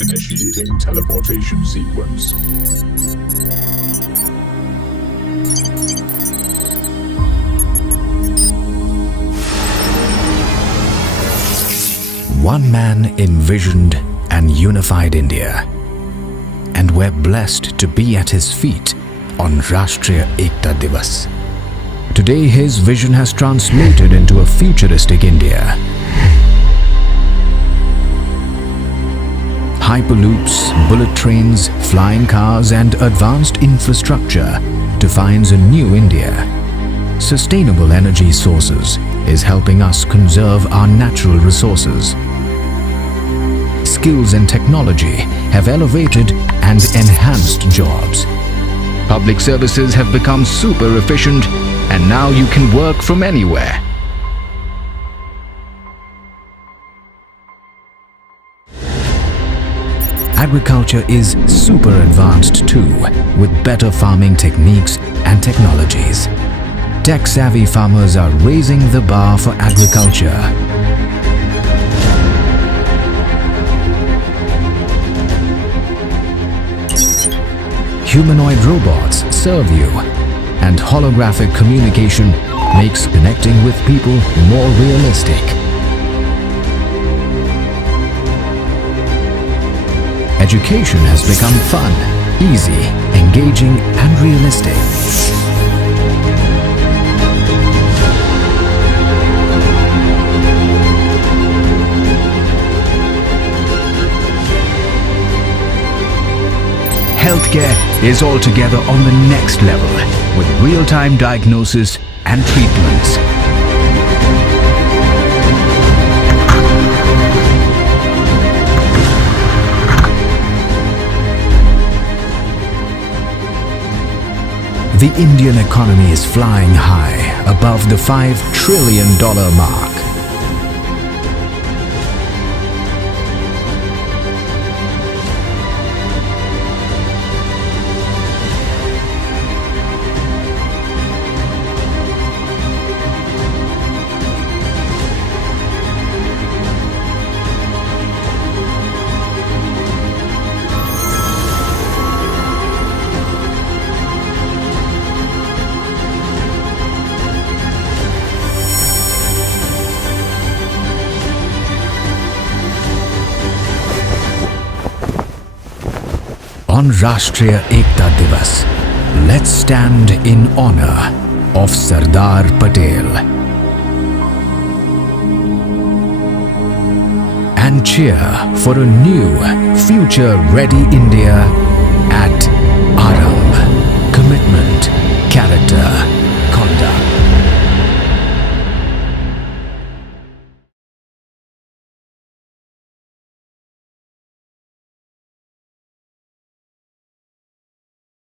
Initiating teleportation sequence. One man envisioned and unified India, and we're blessed to be at his feet on Rashtriya Ekta Divas. Today his vision has translated into a futuristic India. Hyperloops, bullet trains, flying cars and advanced infrastructure defines a new India. Sustainable energy sources is helping us conserve our natural resources. Skills and technology have elevated and enhanced jobs. Public services have become super efficient, and now you can work from anywhere. Agriculture is super advanced too, with better farming techniques and technologies. Tech-savvy farmers are raising the bar for agriculture. Humanoid robots serve you, and holographic communication makes connecting with people more realistic. Education has become fun, easy, engaging and realistic. Healthcare is altogether on the next level with real-time diagnosis and treatments. The Indian economy is flying high above the $5 trillion mark. On Rashtriya Ekta Divas, let's stand in honor of Sardar Patel and cheer for a new, future-ready India at Aram. Commitment, character